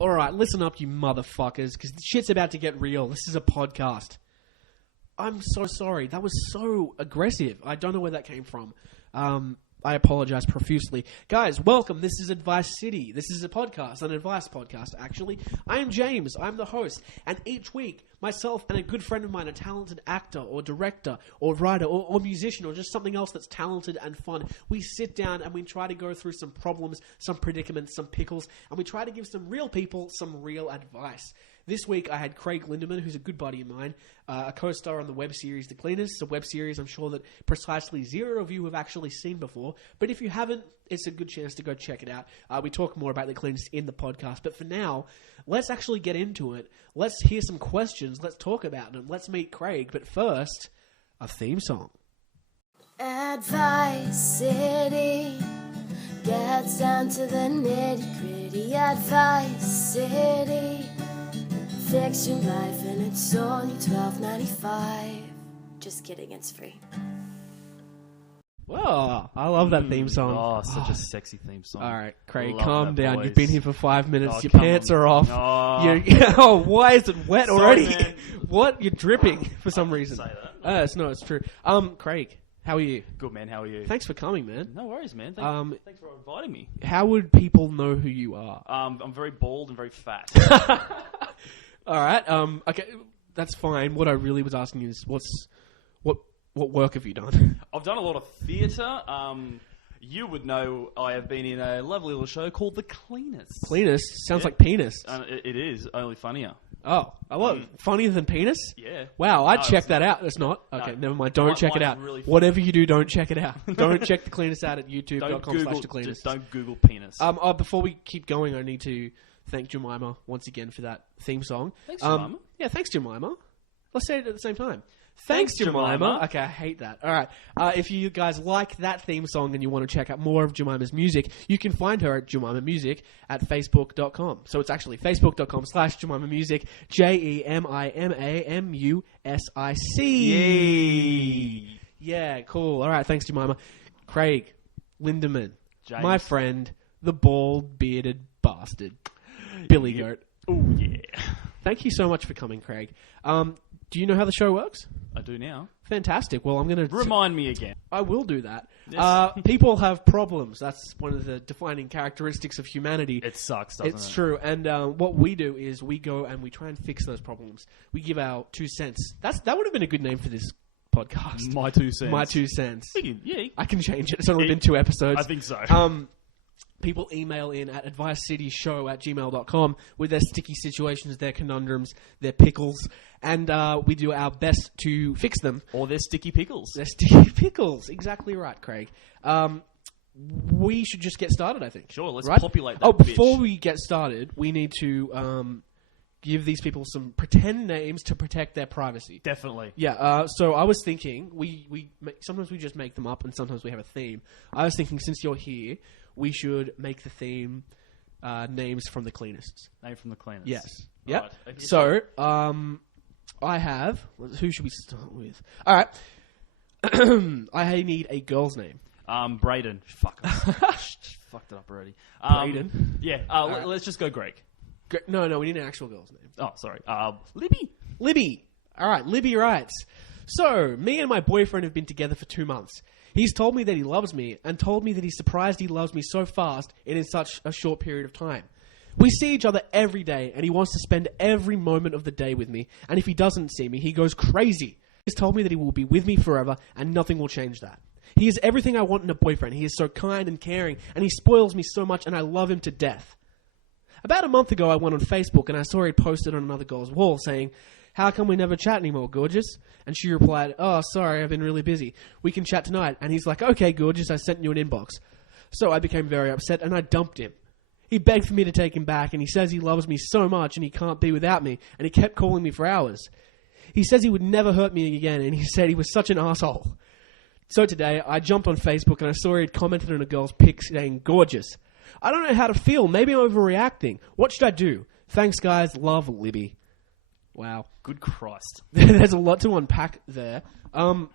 Alright, listen up, you motherfuckers, because the shit's about to get real. This is a podcast. I'm so sorry. That was so aggressive. I don't know where that came from. I apologize profusely. Guys, welcome. This is Advice City. This is a podcast, an advice podcast, actually. I am James. I'm the host. And each week, myself and a good friend of mine, a talented actor or director or writer or musician or just something else that's talented and fun, we sit down and we try to go through some problems, some predicaments, some pickles, and we try to give some real people some real advice. This week, I had Craig Lindeman, who's a good buddy of mine, a co-star on the webseries The Cleanists, a webseries I'm sure that precisely zero of you have actually seen before. But if you haven't, it's a good chance to go check it out. We talk more about The Cleanists in the podcast. But for now, let's actually get into it. Let's hear some questions. Let's talk about them. Let's meet Craig. But first, a theme song. Advice City gets down to the nitty-gritty. Advice City. Fix your life and it's only $12.95. Just kidding, it's free. Whoa, I love that theme song. Oh, such a sexy theme song. All right, Craig, Love calm that, down. boys. You've been here for 5 minutes. Oh, Your come pants on. are off. Oh. Oh, why is it wet Sorry, already? man. What? You're dripping for some reason. Say that. No, it's true. Craig, how are you? Good, man. How are you? Thanks for coming, man. No worries, man. Thanks for inviting me. How would people know who you are? I'm very bald and very fat. All right. Okay, that's fine. What I really was asking is, what work have you done? I've done a lot of theatre. You would know I have been in a lovely little show called The Cleanists. Cleanist sounds Yeah. like penis. It is, only funnier. Oh, I love funnier than penis. Yeah. Wow, I'd No, check it's that out. It's not. Okay, never mind. Don't Mine- check it mine's out. really fun. Whatever you do, don't check it out. Don't check The Cleanist out at Don't youtube.com/The Google, Cleanist. just don't Google penis. Before we keep going, I need to thank Jemima once again for that theme song. Thanks, Jemima. Yeah, thanks, Jemima. Let's say it at the same time. Thanks, Jemima. Jemima. Okay, I hate that. All right. If you guys like that theme song and you want to check out more of Jemima's music, you can find her at Jemima Music at facebook.com. So it's actually facebook.com/Jemima Music, JEMIMAMUSIC. Yay. Yeah, cool. All right, thanks, Jemima. Craig Lindeman, James. my friend, the bald, bearded bastard, Billy Goat. Oh, yeah. Thank you so much for coming, Craig. Do you know how the show works? I do now. Fantastic. Well, I'm going to... Remind me again. I will do that. Yes. People have problems. That's one of the defining characteristics of humanity. It sucks, doesn't it? It's true. And what we do is we go and we try and fix those problems. We give our 2 cents. That would have been a good name for this podcast. My 2 cents. My 2 cents. Yeah. I can change it. It's only been 2 episodes. I think so. People email in at advicecityshow@gmail.com with their sticky situations, their conundrums, their pickles, and we do our best to fix them. Or they're sticky pickles. They're sticky pickles. Exactly right, Craig. We should just get started, I think. Sure, let's right? populate that Oh, before bitch. we get started, we need to give these people some pretend names to protect their privacy. Definitely. Yeah, so I was thinking, sometimes we just make them up and sometimes we have a theme. I was thinking, since you're here, we should make the theme names from the Cleanists. Name from the Cleanists. Yes. Right. Yep. Okay, So, I have... Who should we start with? All right. I need a girl's name. Brayden. Fuck. Fucked it up already. Brayden? Yeah. right. Let's just go Greg. No, we need an actual girl's name. Oh, sorry. Libby. Libby. All right, Libby writes, so, me and my boyfriend have been together for 2 months. He's told me that he loves me and told me that he's surprised he loves me so fast and in such a short period of time. We see each other every day and he wants to spend every moment of the day with me, and if he doesn't see me, he goes crazy. He's told me that he will be with me forever and nothing will change that. He is everything I want in a boyfriend. He is so kind and caring and he spoils me so much and I love him to death. About a month ago, I went on Facebook and I saw he'd posted on another girl's wall saying, "How come we never chat anymore, gorgeous?" And she replied, "Oh, sorry, I've been really busy. We can chat tonight." And he's like, "Okay, gorgeous, I sent you an inbox." So I became very upset and I dumped him. He begged for me to take him back and he says he loves me so much and he can't be without me, and he kept calling me for hours. He says he would never hurt me again and he said he was such an asshole. So today, I jumped on Facebook and I saw he'd commented on a girl's pic saying, "Gorgeous. I don't know how to feel. Maybe I'm overreacting. What should I do? Thanks, guys. Love, Libby." Wow. Good Christ. There's a lot to unpack there. What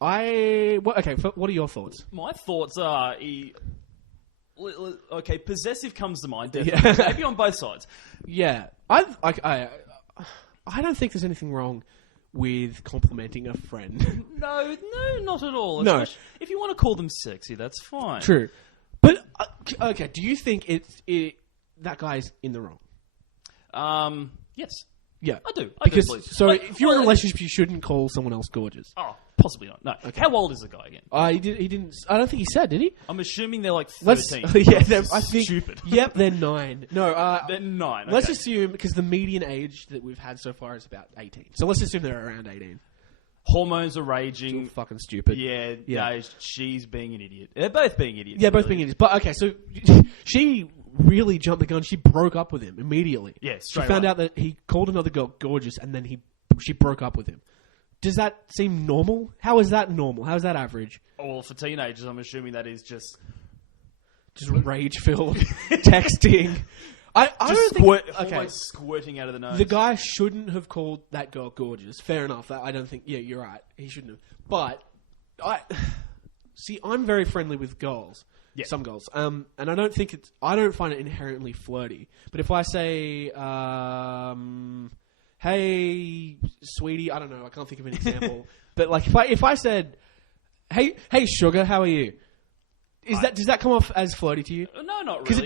are your thoughts? My thoughts are Okay, possessive comes to mind, definitely. Yeah. Maybe on both sides. Yeah, I don't think there's anything wrong with complimenting a friend. No, not at all. No. Especially if you want to call them sexy, that's fine. True, but okay. Do you think that guy's in the wrong? Yes. Yeah, I do. Because believe. so Like, if you're in a well, relationship, you shouldn't call someone else gorgeous. Oh, possibly not. No. Okay. How old is the guy again? He didn't. I don't think he said. Did he? I'm assuming they're like Let's. 13. Yeah, That's I think. stupid. Yep, they're 9. No, They're 9. let's okay. assume because the median age that we've had so far is about 18. So let's assume they're around 18. Hormones are Still raging. fucking stupid. Yeah, Yeah. no, she's being an idiot. They're both being idiots. Yeah, both really. being idiots. But okay, so she really jumped the gun. She broke up with him immediately. Yeah, she straight found away. out that he called another girl gorgeous, and then she broke up with him. Does that seem normal? How is that normal? How is that average? Oh, well, for teenagers, I'm assuming that is just Rage-filled texting. I don't think. Okay, hormones squirting out of the nose. the guy shouldn't have called that girl gorgeous. Fair enough. I don't think. Yeah, you're right. He shouldn't have. But I'm very friendly with girls. Yeah. Some girls. And I don't think I don't find it inherently flirty. But if I say, "Hey, sweetie," I don't know. I can't think of an example. But like if I said, "Hey, sugar, how are you?" Does that come off as flirty to you? No, not really. Because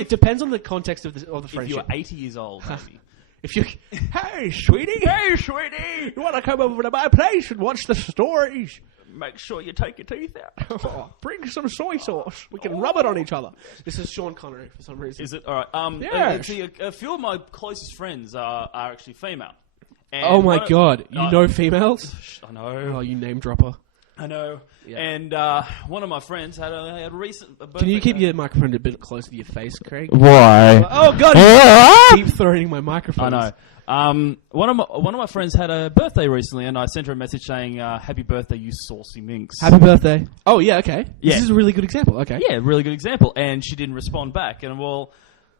it depends on the context of the If friendship. you're 80 years old, maybe. If you, hey sweetie, you want to come over to my place and watch the stories? Make sure you take your teeth out. Oh, bring some soy sauce. We can rub it on each other. This is Sean Connery for some reason. Is it? All right. Yes. See, a few of my closest friends are actually female. And Oh my one god, of- you know females? I know. Oh, you name dropper. I know. Yeah. And one of my friends had a recent birthday. Can you keep your microphone a bit closer to your face, Craig? Why? Oh god, you keep throwing my microphone. I know. One of my friends had a birthday recently, and I sent her a message saying, "Happy birthday, you saucy minx." Happy birthday. Oh yeah, okay. Yeah. This is a really good example. Okay. Yeah, really good example. And she didn't respond back. And well,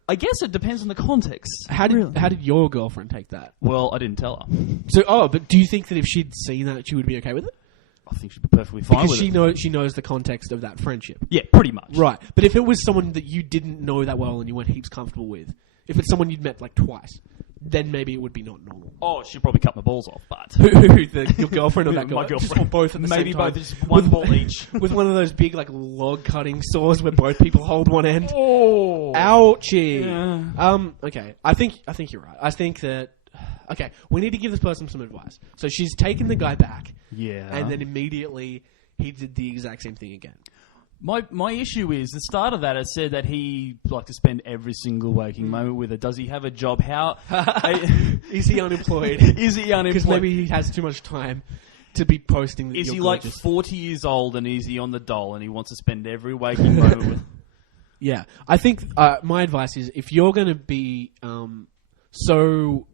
I guess it depends on the context. How did your girlfriend take that? Well, I didn't tell her. So, but do you think that if she'd seen that, she would be okay with it? I think she'd be perfectly fine Because with she knows the context of that friendship. Yeah, pretty much. Right. But if it was someone that you didn't know that well and you weren't heaps comfortable with, if it's someone you'd met like twice, then maybe it would be not normal. Oh, she'd probably cut my balls off, but... Your girlfriend or that girl? My girlfriend. Just, or both at the Maybe same time? both, just one ball each. With one of those big like log cutting saws where both people hold one end. Oh. Ouchie. Yeah. Okay. I think you're right. I think that... Okay, we need to give this person some advice. So she's taken the guy back. Yeah. And then immediately he did the exact same thing again. My issue is, the start of that, it said that he like to spend every single waking moment with her. Does he have a job? How... Is he unemployed? Is he unemployed? Because maybe he has too much time to be posting that Is you're he like gorgeous. 40 years old and is he on the dole and he wants to spend every waking moment with... Yeah. I think my advice is if you're going to be so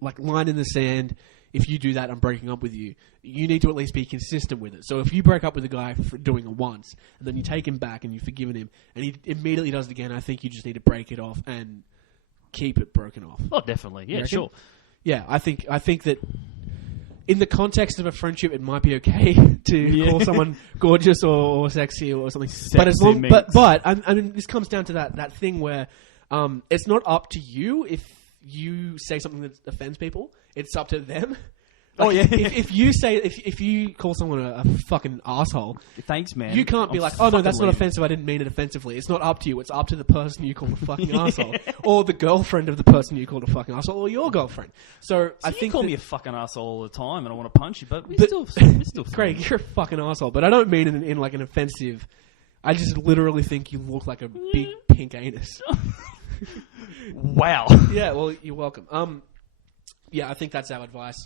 like line in the sand, if you do that, I'm breaking up with you. You need to at least be consistent with it. So if you break up with a guy for doing it once, and then you take him back and you've forgiven him, and he immediately does it again, I think you just need to break it off and keep it broken off. Oh, definitely. Yeah, reckon? sure. Yeah, I think that in the context of a friendship, it might be okay to call someone gorgeous or sexy or something. But as long, minx. but I mean, this comes down to that thing where it's not up to you if you say something that offends people. It's up to them. Like, Oh, yeah. if you call someone a fucking asshole, Thanks, man. you can't be I'm like, oh no, that's not fucking offensive. I didn't mean it offensively. It's not up to you. It's up to the person you called a fucking asshole, or the girlfriend of the person you called a fucking asshole, or your girlfriend. So I you think call that, me a fucking asshole all the time, and I want to punch you, but we're still friends. Craig, you're a fucking asshole. But I don't mean it in like an offensive. I just literally think you look like a big pink anus. Wow. Yeah, well, you're welcome. Yeah, I think that's our advice.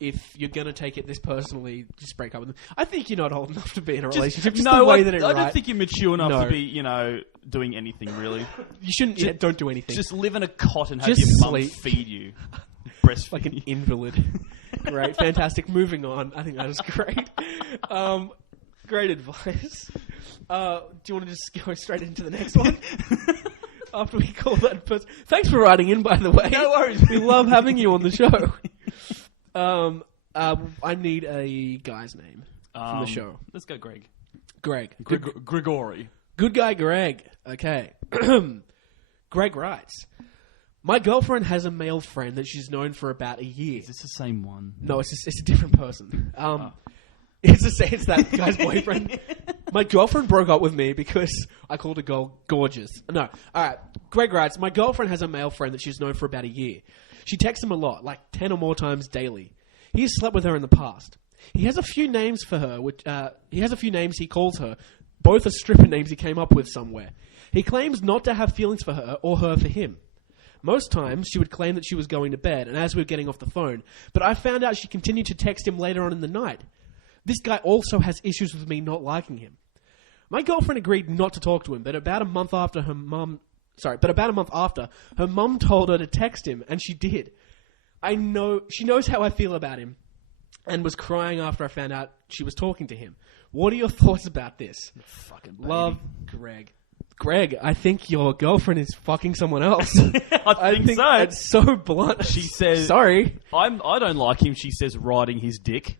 If you're going to take it this personally, just break up with them. I think you're not old enough to be in a relationship. Just the way that it I right. don't think you're mature enough No. to be, doing anything really. You shouldn't. Don't do anything. Just live in a cot and have Just your mum sleep. feed you. Breastfeed like an you. invalid. Great, fantastic. Moving on. I think that is great. Great advice. Do you want to just go straight into the next one? After we call that person. Thanks for writing in, by the way. No worries. We love having you on the show. I need a guy's name from the show. Let's go, Greg. Greg. Grigory. Good guy, Greg. Okay. Greg writes, my girlfriend has a male friend that she's known for about a year. Is this the same one? No, it's a different person. It's that guy's boyfriend. My girlfriend broke up with me because I called a girl gorgeous. No. All right. Greg writes, my girlfriend has a male friend that she's known for about a year. She texts him a lot, like 10 or more times daily. He has slept with her in the past. He has a few names for her, he has a few names he calls her. Both are stripper names he came up with somewhere. He claims not to have feelings for her or her for him. Most times, she would claim that she was going to bed, and as we were getting off the phone, but I found out she continued to text him later on in the night. This guy also has issues with me not liking him. My girlfriend agreed not to talk to him, but about a month after, her mum told her to text him, and she did. She knows how I feel about him, and was crying after I found out she was talking to him. What are your thoughts about this? Fucking baby. Love, Greg. Greg, I think your girlfriend is fucking someone else. I think so. It's so blunt. She says... Sorry. I don't like him, she says, riding his dick.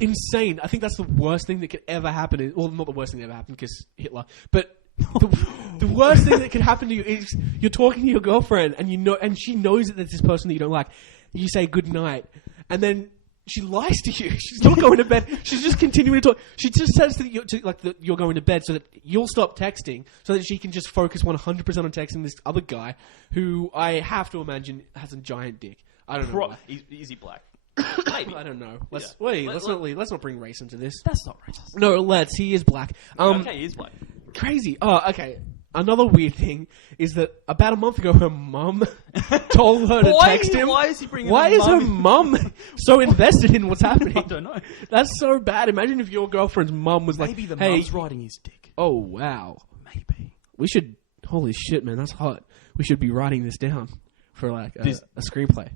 Insane. I think that's the worst thing that could ever happen. Well, not the worst thing that ever happened because Hitler, but the worst thing that could happen to you is you're talking to your girlfriend and she knows that there's this person that you don't like. You say good night, and then she lies to you. She's not going to bed. She's just continuing to talk. She just says that you're going to bed so that you'll stop texting, so that she can just focus 100% on texting this other guy who I have to imagine has a giant dick. I don't know. Is he black? Maybe. I don't know. Let's not bring race into this. That's not racist. No, he is black. Okay, he is black. Crazy. Oh, okay. Another weird thing is that about a month ago, her mum told her to text him. Why is he bringing? Why is her mum so invested in what's happening? I don't know. That's so bad. Imagine if your girlfriend's mum was maybe like, the "Hey, mum's riding his dick." Oh wow. Maybe We should. Holy shit, man, that's hot. We should be writing this down for like a screenplay.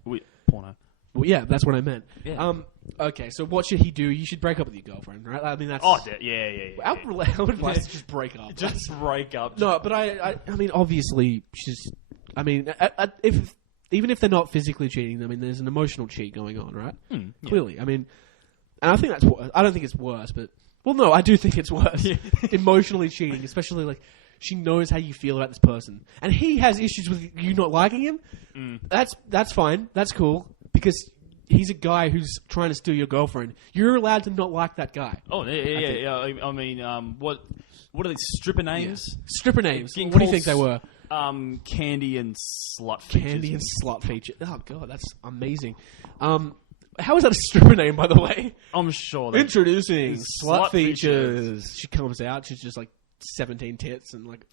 Porno. Well, yeah, that's what I meant. Yeah. Okay, so what should he do? You should break up with your girlfriend, right? I mean, that's... Oh, yeah. Our advice is just break up. Just break up. No, but I mean, obviously, she's... I mean, even if they're not physically cheating, I mean, there's an emotional cheat going on, right? Yeah. Clearly. I mean, and I think that's... I don't think it's worse, but... Well, no, I do think it's worse. Emotionally cheating, especially, like... She knows how you feel about this person. And he has issues with you not liking him. That's fine. That's cool. Because he's a guy who's trying to steal your girlfriend. You're allowed to not like that guy. Oh, yeah. I mean, what are these stripper names? Yeah. Stripper names. What do you think they were? Candy and slut features. Candy and slut features. Oh, God, that's amazing. How is that a stripper name, by the way? I'm sure. Introducing slut features. She comes out. She's just like 17 tits and like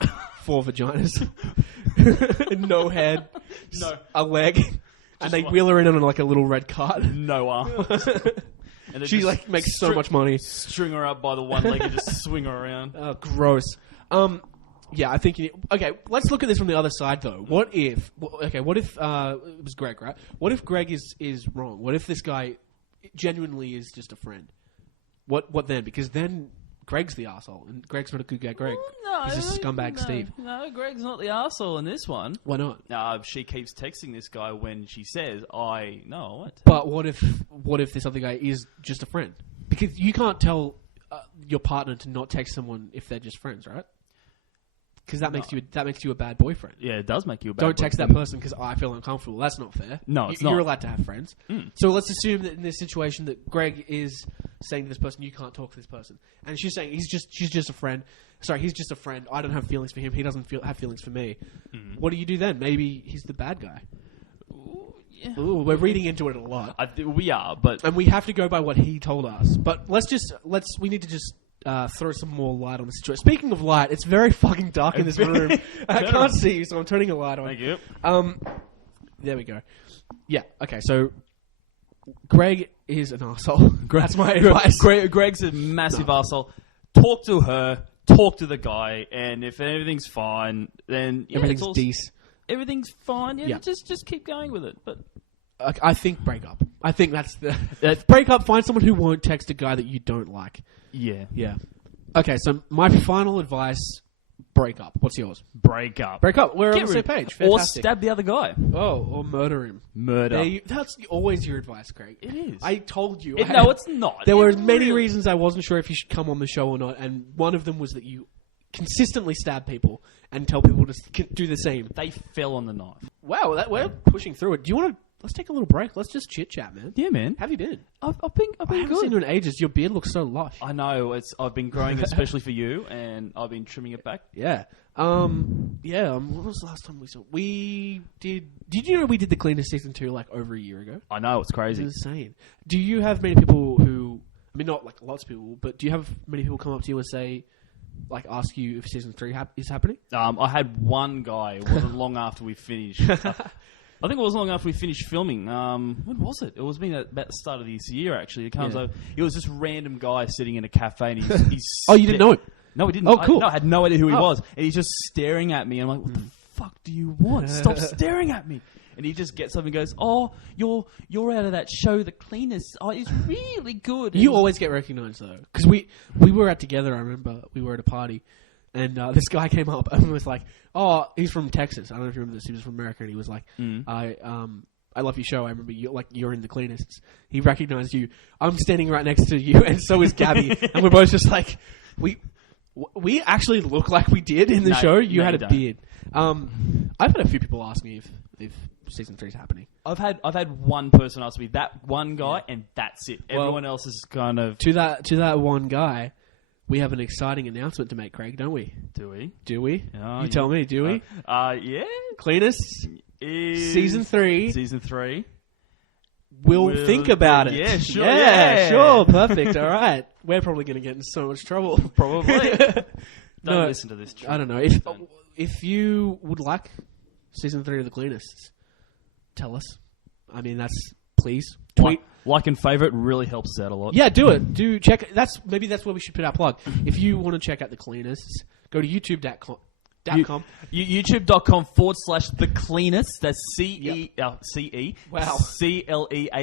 4 vaginas. No head. No. A leg. And they wheel her in on like a little red cart. No arms. And she like makes so much money. String her up by the one leg and just swing her around. Oh, gross. Yeah, I think okay, let's look at this from the other side though. What if it was Greg, right? What if Greg is wrong? What if this guy genuinely is just a friend? What then? Because then Greg's the arsehole, and Greg's not a good guy. Greg, he's just scumbag Steve. No, Greg's not the arsehole in this one. Why not? She keeps texting this guy when she says, "I know what." But what if this other guy is just a friend? Because you can't tell your partner to not text someone if they're just friends, right? Because that makes you a bad boyfriend. Yeah, it does make you a bad Don't boyfriend. text that person because I feel uncomfortable. That's not fair. No, it's not. You're allowed to have friends. So let's assume that in this situation that Greg is saying to this person, you can't talk to this person. And she's saying she's just a friend. Sorry, he's just a friend. I don't have feelings for him. He doesn't have feelings for me. What do you do then? Maybe he's the bad guy. Yeah. Ooh, we're reading into it a lot. We are, but... And we have to go by what he told us. But we need to just... throw some more light on the situation. Speaking of light, it's very fucking dark in this room. I can't see you, so I'm turning a light on. Thank you. There we go. Yeah, okay, so Greg is an arsehole. That's my advice. Greg's a massive arsehole. Talk to her, talk to the guy, and if everything's fine, then... Yeah, everything's decent. Everything's fine, just keep going with it. But I think break up. I think that's break up, find someone who won't text a guy that you don't like. Yeah. Yeah. Okay, so my final advice, break up. What's yours? Break up. Break up. We're on the same page. Fantastic. Or stab the other guy. Oh, or murder him. Murder. That's always your advice, Craig. It is. I told you. No, it's not. There were many reasons I wasn't sure if you should come on the show or not, and one of them was that you consistently stab people and tell people to do the same. They fell on the knife. Wow, we're pushing through it. Do you want to? Let's take a little break. Let's just chit chat, man. Yeah, man. How have you been? I've I been haven't good. seen you in ages. Your beard looks so lush. I know. I've been growing it especially for you, and I've been trimming it back. Yeah. What was the last time we saw? We did. Did you know we did the Cleanist season 2 like over a year ago? I know, it's crazy. It's insane. Do you have many people who? I mean, not like lots of people, but do you have many people come up to you and say, like, ask you if season 3 is happening? I had one guy. It wasn't long after we finished. I think it was long after we finished filming. When was it? It was been at the start of this year, actually. It was this random guy sitting in a cafe, and he's Oh, you didn't know him? No, we didn't. Oh, cool. I had no idea who he was. And he's just staring at me. I'm like, what the fuck do you want? Stop staring at me. And he just gets up and goes, oh, you're out of that show, The Cleanists. Oh, it's really good. You always get recognised, though. Because we were out together, I remember. We were at a party. And this guy came up and was like, oh, he's from Texas. I don't know if you remember this. He was from America. And he was like, I love your show. I remember you're in The Cleanists. He recognised you. I'm standing right next to you, and so is Gabby. And we're both just like, we actually look like we did in the show. You had a beard. I've had a few people ask me if season 3 is happening. I've had one person ask me, that one guy, and that's it. Everyone else is kind of... To that one guy, we have an exciting announcement to make, Craig, don't we? Do we? Do we? Oh, you tell me, do we? Yeah. Cleanists, season 3. Season 3. We'll think about it. Yeah, sure. Yeah, sure. Perfect. All right. We're probably going to get in so much trouble. Probably. Don't listen to this. I don't know. If you would like season 3 of The Cleanists, tell us. I mean, please tweet. Like and favourite really helps us out a lot. Yeah, do it. Do check. Maybe that's where we should put our plug. If you want to check out The Cleanists, go to youtube.com. YouTube.com/The Cleanists. That's C-E-C-E. Wow. C-L-E-A-N-I-S-T-S.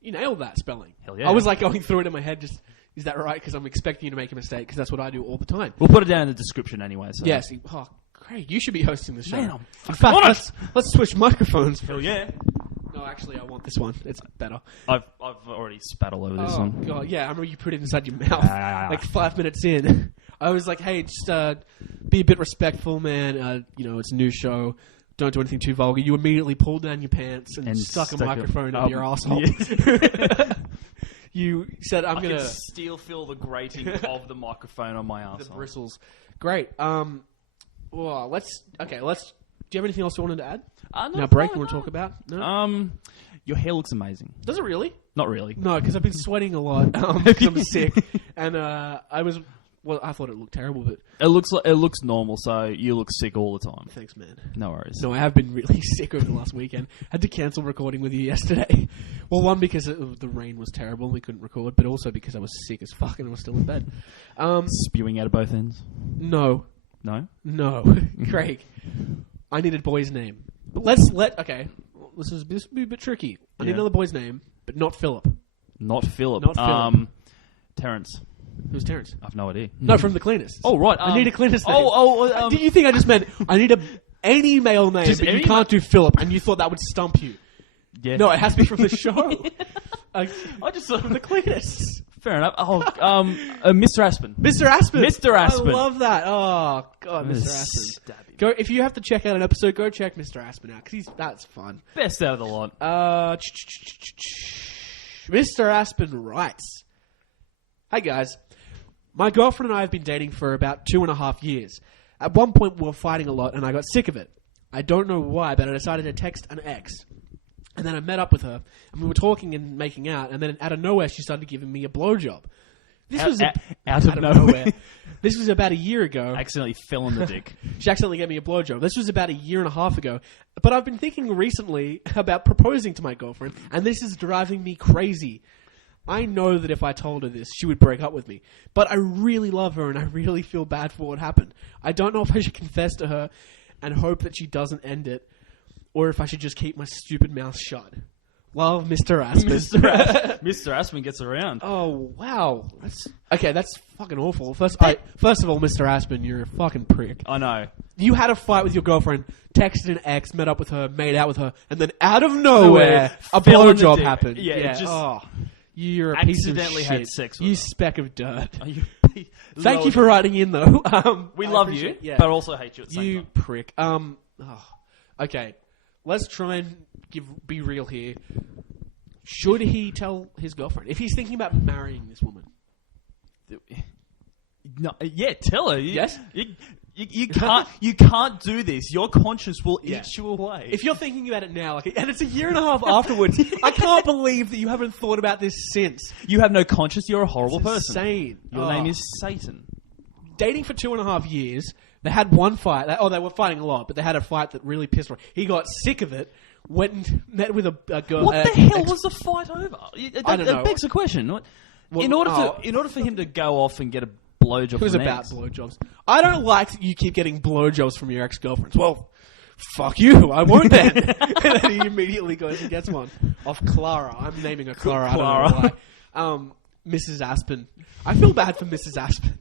You nailed that spelling. Hell yeah. I was like going through it in my head, just, is that right? Because I'm expecting you to make a mistake, because that's what I do all the time. We'll put it down in the description anyway. So. Yes. Oh, Craig, you should be hosting the show. Man, in fact, let's switch microphones. Hell yeah. No, actually, I want this one. It's better. I've already spat all over this one. Oh, God, yeah. I remember you put it inside your mouth like 5 minutes in. I was like, hey, just be a bit respectful, man. It's a new show. Don't do anything too vulgar. You immediately pulled down your pants and stuck a microphone up your asshole. Yeah. You said, I'm going to... still feel the grating of the microphone on my asshole. The bristles. Great. Well, let's... Do you have anything else you wanted to add? Now, break you want to talk about? No? Your hair looks amazing. Does it really? Not really. No, because I've been sweating a lot because I'm sick. And I thought it looked terrible, but... It looks normal, so you look sick all the time. Thanks, man. No worries. No, I have been really sick over the last weekend. Had to cancel recording with you yesterday. Well, one, because the rain was terrible and we couldn't record, but also because I was sick as fuck and I was still in bed. Spewing out of both ends? No. No? No. Craig, I need a boy's name. Okay, this will be a bit tricky. I need another boy's name, but not Philip. Not Philip. Not Philip. Terrence. Who's Terrence? I've no idea. No, from The Cleanists. Oh, right. I need a Cleanist name. Did you think I just meant I need any male name, but you can't do Philip, and you thought that would stump you? Yeah. No, it has to be from the show. I just thought from The Cleanists. Fair enough. Mr. Aspen. Mr. Aspen. Mr. Aspen. I love that. Oh, God, Mr. Aspen. If you have to check out an episode, go check Mr. Aspen out, because that's fun. Best out of the lot. Mr. Aspen writes, "Hey, guys. My girlfriend and I have been dating for about 2.5 years. At one point, we were fighting a lot, and I got sick of it. I don't know why, but I decided to text an ex. And then I met up with her, and we were talking and making out, and then out of nowhere, she started giving me a blowjob. This was out of nowhere. This was about a year ago. Accidentally fell on the dick. She accidentally gave me a blowjob. This was about 1.5 years ago. But I've been thinking recently about proposing to my girlfriend, and this is driving me crazy. I know that if I told her this, she would break up with me. But I really love her, and I really feel bad for what happened. I don't know if I should confess to her and hope that she doesn't end it, or if I should just keep my stupid mouth shut. Love, Mr. Aspen." Mr. Aspen gets around. Oh, wow. That's fucking awful. First of all, Mr. Aspen, you're a fucking prick. I know. You had a fight with your girlfriend, texted an ex, met up with her, made out with her, and then out of nowhere, a blowjob happened. Yeah. You're a piece of shit. Accidentally had sex with You her. speck of dirt. You Thank you for writing in, though. We I love you, appreciate- yeah. but also hate you at the same You time. prick. Okay. Let's try and be real here. Should he tell his girlfriend if he's thinking about marrying this woman? No, yeah, tell her. Yes? You can't do this. Your conscience will Yeah. eat you away. If you're thinking about it now, and it's a year and a half afterwards, I can't believe that you haven't thought about this since. you have no conscience, you're a horrible It's person. insane. Your Oh. name is Satan. Dating for 2.5 years. They had one fight. They were fighting a lot, but they had a fight that really pissed her off. He got sick of it, went and met with a girl. What the hell was the fight over? I don't know. That begs the question. Well, In order for him to go off and get a blowjob It was from about ex, blowjobs. I don't like that you keep getting blowjobs from your ex-girlfriends. Well, fuck you. I won't then. And then he immediately goes and gets one off Clara. I'm naming her Clara. Clara. I don't know why. Mrs. Aspen. I feel bad for Mrs. Aspen.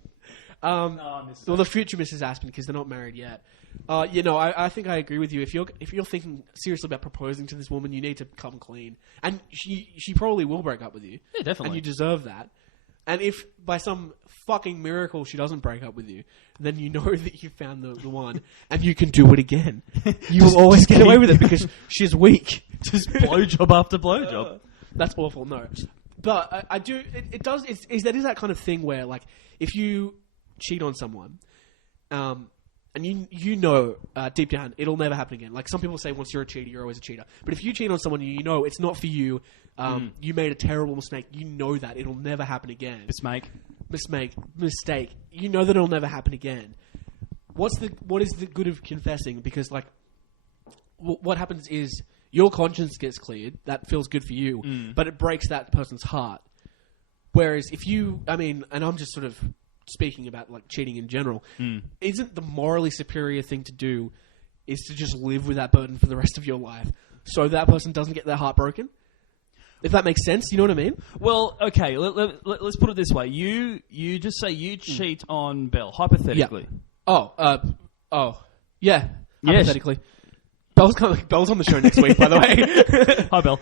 Well, the future Mrs. Aspen, because they're not married yet. I think I agree with you. If you're thinking seriously about proposing to this woman, you need to come clean, and she probably will break up with you. Yeah, definitely. And you deserve that. And if by some fucking miracle she doesn't break up with you, then you know that you found the one, and you can do it again. You will always get away with it because she's weak. just blowjob after blowjob. That's awful. No, but I do. It does. That is that kind of thing where, like, if you cheat on someone, and you know deep down it'll never happen again. Like some people say, once you're a cheater, you're always a cheater. But if you cheat on someone and you know it's not for you, you made a terrible mistake. You know that it'll never happen again. Mistake. You know that it'll never happen again. What is the good of confessing? Because like, what happens is your conscience gets cleared. That feels good for you, but it breaks that person's heart. Whereas if you, and I'm just sort of speaking about like cheating in general, isn't the morally superior thing to do is to just live with that burden for the rest of your life so that person doesn't get their heart broken? If that makes sense, you know what I mean? Well, okay, let's put it this way. You just say you cheat on Belle, hypothetically. Yeah. Yeah. Yes. Hypothetically. Belle's on the show next week, by the way. Hi, Belle.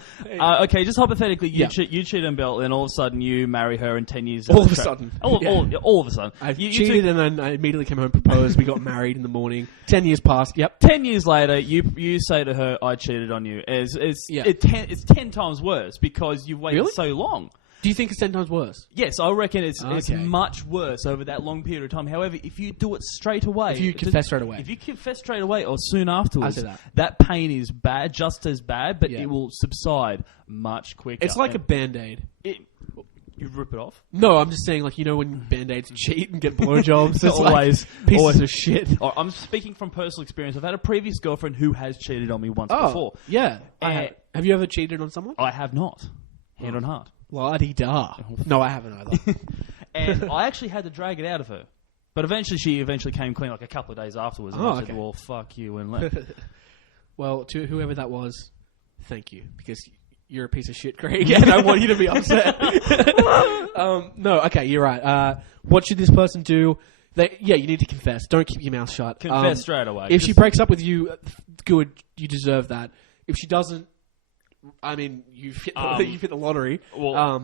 Okay, just hypothetically, you cheat on Belle, and all of a sudden you marry her, and 10 years... All of a sudden. All of a sudden. I cheated, and then I immediately came home, proposed, we got married in the morning. 10 years passed, yep. 10 years later, you say to her, I cheated on you. It's 10 times worse, because you've waited so long. Do you think it's 10 times worse? Yes, I reckon it's Okay. much worse over that long period of time. However, if you do it straight away... If you confess straight away. If you confess straight away or soon afterwards, I see that pain is bad, just as bad, but Yeah. it will subside much quicker. It's like a Band-Aid. You rip it off? No, I'm just saying, like, you know when Band-Aids cheat and get blowjobs? It's Always. like pieces Always. of shit. Oh, I'm speaking from personal experience. I've had a previous girlfriend who has cheated on me once before. Yeah. And- Have you ever cheated on someone? I have not. Hand on heart. La-di-da. No, I haven't either. And I actually had to drag it out of her. But she eventually came clean like a couple of days afterwards. And I said, okay. well, fuck you, and left. Well, to whoever that was, thank you. Because you're a piece of shit, Craig, and I want you to be upset. No, okay, you're right. What should this person do? You need to confess. Don't keep your mouth shut. Confess straight away. If she breaks up with you, good, you deserve that. If she doesn't, you've hit the lottery. Well,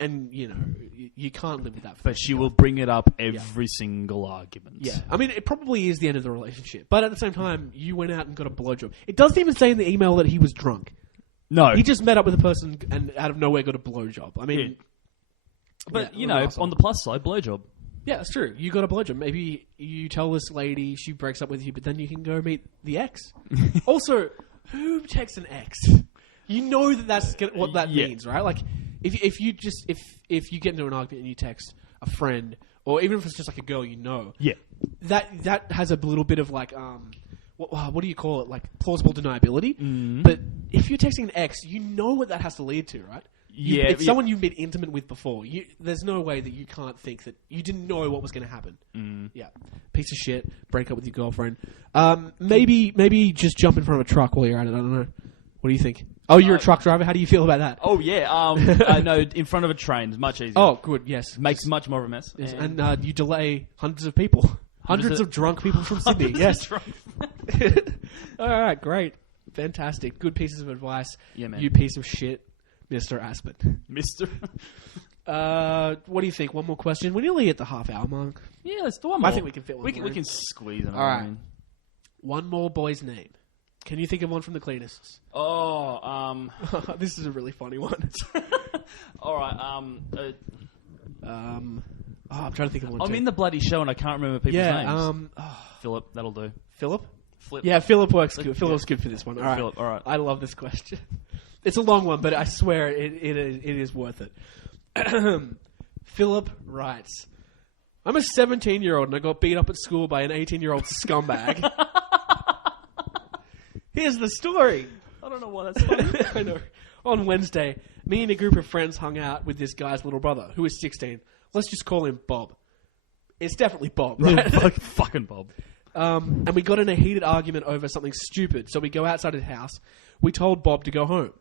and, you can't live with that. but she will bring it up every single argument. Yeah. It probably is the end of the relationship. But at the same time, you went out and got a blowjob. It doesn't even say in the email that he was drunk. No. He just met up with a person and out of nowhere got a blowjob. But, awesome. on the plus side, blowjob. Yeah, that's true. You got a blowjob. Maybe you tell this lady, she breaks up with you, but then you can go meet the ex. Also, who texts an ex? You know that's what that means, right? Like, if you get into an argument and you text a friend, or even if it's just like a girl you know, that has a little bit of like what do you call it? Like plausible deniability. Mm-hmm. But if you're texting an ex, you know what that has to lead to, right? It's someone you've been intimate with before. There's no way that you can't think that you didn't know what was going to happen. Mm. Yeah, piece of shit. Break up with your girlfriend. Maybe just jump in front of a truck while you're at it. I don't know. What do you think? Oh, you're a truck driver. How do you feel about that? Oh yeah. I know. In front of a train is much easier. Oh, good. Yes, makes much more of a mess. Yes. And you delay hundreds of people, hundreds of drunk people from Sydney. Yes. All right. Great. Fantastic. Good pieces of advice. Yeah, man. You piece of shit. Mr. Aspen. Mr. What do you think? One more question. We're nearly at the half-hour mark. Yeah, let's do one more. I think we can fit one more We in. can squeeze it. All right. One more boy's name. Can you think of one from the Cleanists? Oh, This is a really funny one. all right. I'm trying to think of one. I'm too. in the bloody show and I can't remember people's names. Philip, that'll do. Philip? Flip. Yeah, Philip works good. Philip's good for this one. All right. Philip, all right. I love this question. It's a long one, but I swear it is worth it. Philip writes, I'm a 17-year-old and I got beat up at school by an 18-year-old scumbag. Here's the story. I don't know why that's funny. I know. On Wednesday, me and a group of friends hung out with this guy's little brother, who is 16. Let's just call him Bob. It's definitely Bob, right? Fucking Bob. And we got in a heated argument over something stupid, so we go outside his house. We told Bob to go home.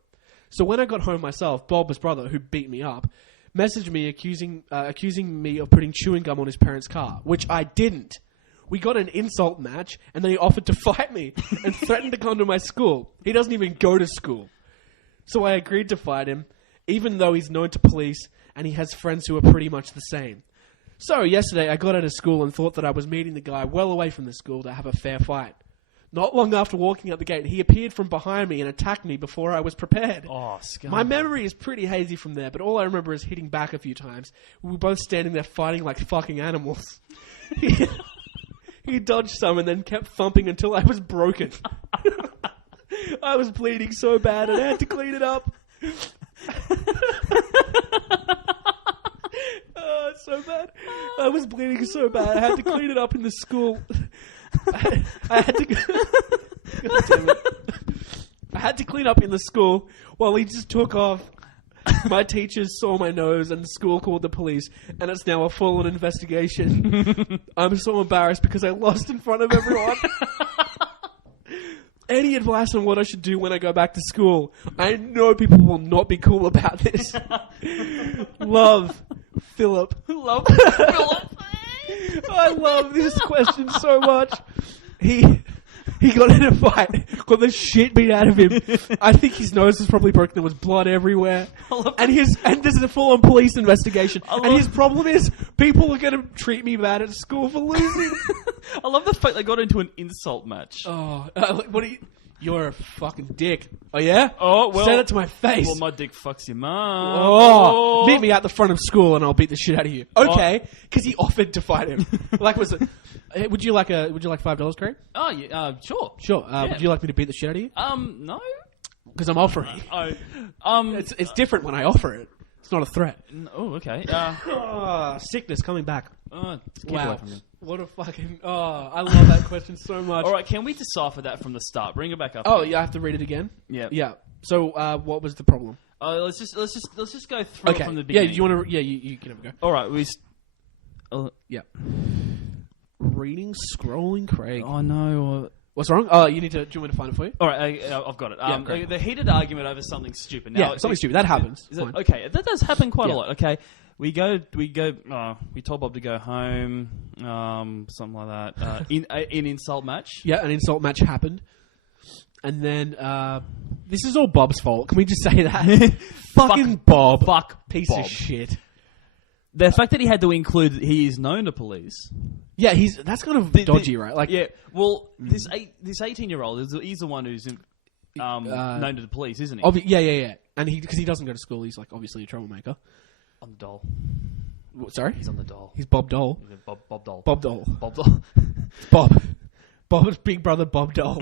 So when I got home myself, Bob's brother, who beat me up, messaged me accusing me of putting chewing gum on his parents' car, which I didn't. We got an insult match, and then he offered to fight me and threatened to come to my school. He doesn't even go to school. So I agreed to fight him, even though he's known to police and he has friends who are pretty much the same. So yesterday I got out of school and thought that I was meeting the guy well away from the school to have a fair fight. Not long after walking out the gate, he appeared from behind me and attacked me before I was prepared. Oh, scum. My memory is pretty hazy from there, but all I remember is hitting back a few times. We were both standing there fighting like fucking animals. He dodged some and then kept thumping until I was broken. I was bleeding so bad and I had to clean it up. Oh, it's so bad. I was bleeding so bad. I had to clean it up in the school. I had to. God damn it. I had to clean up in the school while he just took off. My teachers saw my nose and the school called the police, and it's now a full-on investigation. I'm so embarrassed because I lost in front of everyone. Any advice on what I should do when I go back to school? I know people will not be cool about this. Love, Philip. Love, Philip. I love this question so much. He got in a fight, got the shit beat out of him. I think his nose was probably broken. There was blood everywhere. And this is a full-on police investigation. And his problem is people are going to treat me bad at school for losing. I love the fact they got into an insult match. Oh, what are you? You're a fucking dick. Oh, yeah? Oh, well. Say that to my face. Well, my dick fucks your mum. Oh, meet me out the front of school and I'll beat the shit out of you. Okay, because he offered to fight him. Was it? Would you like $5, Craig? Oh, yeah, sure. Sure. Yeah. Would you like me to beat the shit out of you? No. Because I'm offering. It's different when I offer it. It's not a threat. Oh, okay. Sickness coming back. Keep away from him. What a fucking... Oh, I love that question so much. All right, can we decipher that from the start? Bring it back up. Oh, again. yeah, I have to read it again? Yeah. Yeah. So, what was the problem? Let's just go through it from the Yeah, beginning. you want to... Yeah, you can have a go. All right, Yeah. Reading, scrolling, Craig. Oh, no. What's wrong? Oh, you need to... Do you want me to find it for you? All right, I've got it. great. The heated argument over something stupid. Now, Something stupid. That happens. Is Fine. okay, that does happen quite Yeah. a lot. Okay, we told Bob to go home, something like that. In insult match. Yeah, an insult match happened. And then, this is all Bob's fault. Can we just say that? Fucking Bob. Fuck Piece Bob. of shit. The fact that he had to include that he is known to police. Yeah, that's kind of dodgy, right? Like, yeah. Well, this 18-year-old he's the one who's known to the police, isn't he? Yeah. And because he doesn't go to school, he's like obviously a troublemaker. On the doll. Sorry, He's on the doll. he's Bob Dole. He's a Bob doll. Bob Dole. Bob doll. Bob's big brother, Bob Dole.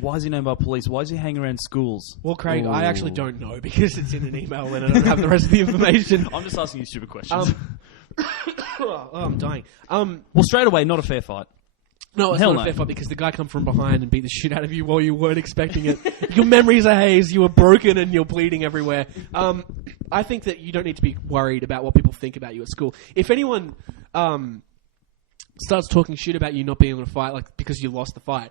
Why is he known by police? Why does he hang around schools? Well, Craig, I actually Ooh. don't know because it's in an email and I don't have the rest of the information. I'm just asking you stupid questions. I'm dying. Well, straight away, not a fair fight. No, it's Hell not a no. fair fight because the guy come from behind and beat the shit out of you while you weren't expecting it. Your memories are haze. You were broken and you're bleeding everywhere. I think that you don't need to be worried about what people think about you at school. If anyone starts talking shit about you not being able to fight, like because you lost the fight,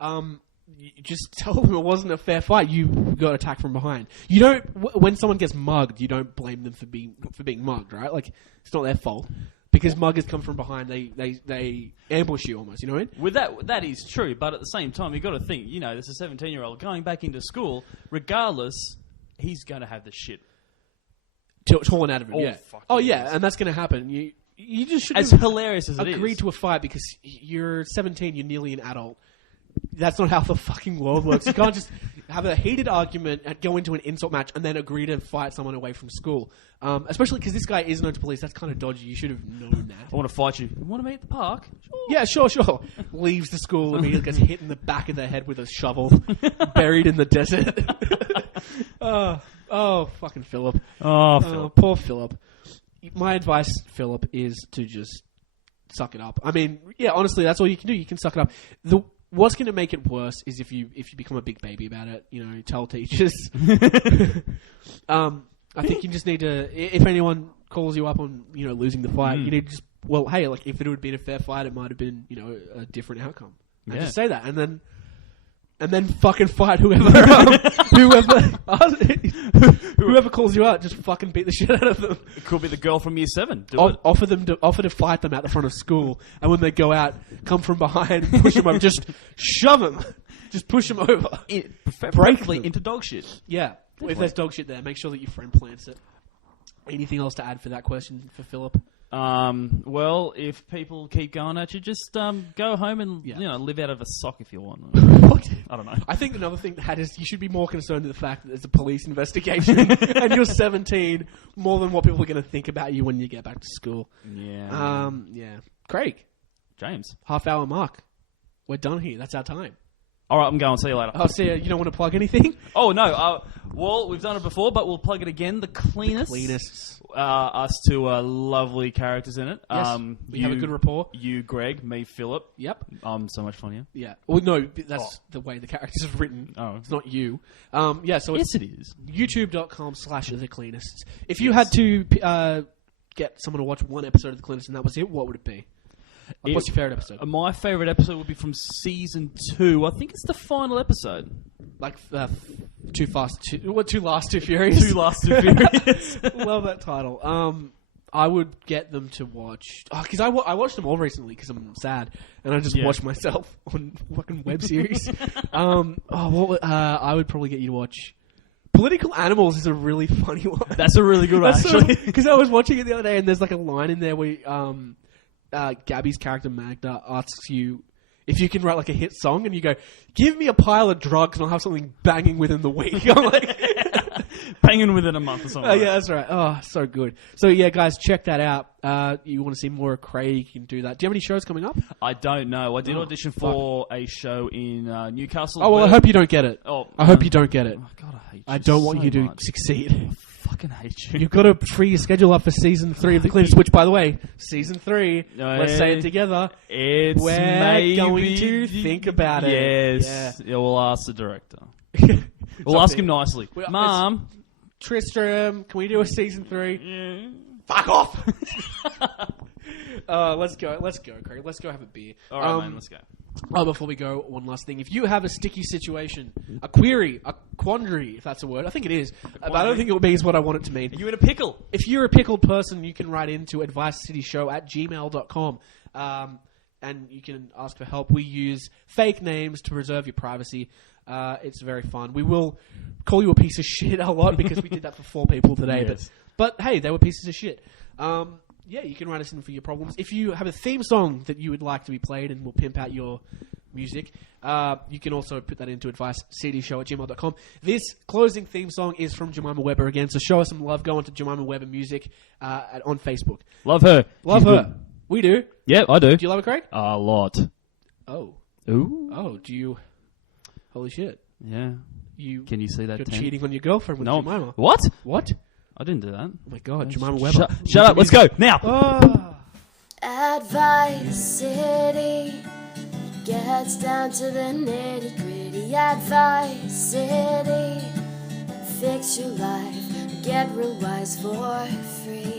you just tell them it wasn't a fair fight. You got attacked from behind. You don't. When someone gets mugged, you don't blame them for being mugged, right? Like it's not their fault. Because muggers come from behind, they ambush you almost, you know what I mean? With that is true, but at the same time, you've got to think, there's a 17-year-old going back into school, regardless, he's going to have the shit. torn out of him. Oh, Yeah. fuck Oh, yes. yeah, and that's going to happen. You just should As have hilarious as it is. agreed to a fight because you're 17. You're nearly an adult. That's not how the fucking world works. You can't just have a heated argument and go into an insult match and then agree to fight someone away from school. Especially because this guy is known to police. That's kind of dodgy. You should have known that. I want to fight you. You want to meet at the park? Sure. Yeah, sure. Leaves the school, immediately gets hit in the back of the head with a shovel, buried in the desert. Fucking Philip. Oh, Philip. Poor Philip. My advice, Philip, is to just suck it up. I mean, yeah, honestly, that's all you can do. You can suck it up. What's going to make it worse is if you become a big baby about it. You know, tell teachers. I think you just need to. If anyone calls you up on losing the fight, you need to just hey, like if it would have been a fair fight, it might have been a different outcome. And just say that, and then fucking fight whoever whoever calls you out. Just fucking beat the shit out of them. It could be the girl from year 7. Do it. Offer to fight them at the front of school, and when they go out, come from behind, push them over, just shove them, just push them over, Preferably into dog shit. Yeah, if there's dog shit there, make sure that your friend plants it. Anything else to add for that question for Philip? Well, if people keep going at you, just go home and live out of a sock if you want. What? I don't know. I think another thing that is you should be more concerned with the fact that there's a police investigation and you're 17 more than what people are going to think about you when you get back to school. Yeah. Yeah. Craig, James. half-hour mark. We're done here. That's our time. All right, I'm going. See you later. I'll see you. You don't want to plug anything? Oh, no. Well, we've done it before, but we'll plug it again. The Cleanists. Cleanists. Us two lovely characters in it. Yes, we have a good rapport. You, Greg, me, Philip. Yep. I'm so much funnier. Yeah. Well, no, that's the way the characters are written. Oh. It's not you. Yeah, so it's Yes, it is. youtube.com/The Cleanists. If you had to get someone to watch one episode of The Cleanists and that was it, what would it be? What's your favourite episode? My favourite episode would be from season 2. I think it's the final episode. Like Too Fast, Too Last, Too Furious? Too Last, Too Furious. Love that title. I would get them to watch... because I watched them all recently because I'm sad. And I just watched myself on fucking Webseries. I would probably get you to watch... Political Animals is a really funny one. That's a really good one, actually. Because I was watching it the other day and there's like a line in there where... Gabby's character Magda asks you if you can write like a hit song, and you go, "Give me a pile of drugs, and I'll have something banging within the week." I'm like, banging within a month or something. Yeah, that's right. Oh, so good. So yeah, guys, check that out. You want to see more of Craig? You can do that. Do you have any shows coming up? I don't know. I did audition for a show in Newcastle. Oh well, I hope you don't get it. I hope you don't get it. Oh God, I hate you. I don't want so you to much. succeed. I fucking hate you. You've got to free your schedule up for season 3 of The Cleanist, which, by the way, season 3, let's say it together, It's we're going to think about it. Yes. Yeah, we'll ask the director. We'll We'll ask him nicely. Mom. Tristram, can we do a season 3? Yeah. Fuck off! Let's go, Craig. Let's go have a beer. All right, man, let's go. Before we go, one last thing. If you have a sticky situation, a query, a quandary, if that's a word, I think it is, but I don't think it means what I want it to mean. Are you in a pickle? If you're a pickled person, you can write into advicecityshow@gmail.com. And you can ask for help. We use fake names to preserve your privacy. It's very fun. We will call you a piece of shit a lot because we did that for 4 people today. Yes. But hey, they were pieces of shit. Yeah, you can write us in for your problems. If you have a theme song that you would like to be played and we'll pimp out your music, you can also put that into advicecityshow@gmail.com. This closing theme song is from Jemima Webber again, so show us some love. Go on to Jemima Webber Music on Facebook. Love her. Love She's her. good. We do. Yeah, I do. Do you love it, Craig? A lot. Oh. Ooh. Oh, do you... Holy shit. Yeah. Can you see that? You're 10? cheating on your girlfriend with Jemima. What? What? I didn't do that. Oh my god, Jemima Webber. Shut up. Let's go now. Advice City gets down to the nitty gritty. Advice City, fix your life, get real wise for free.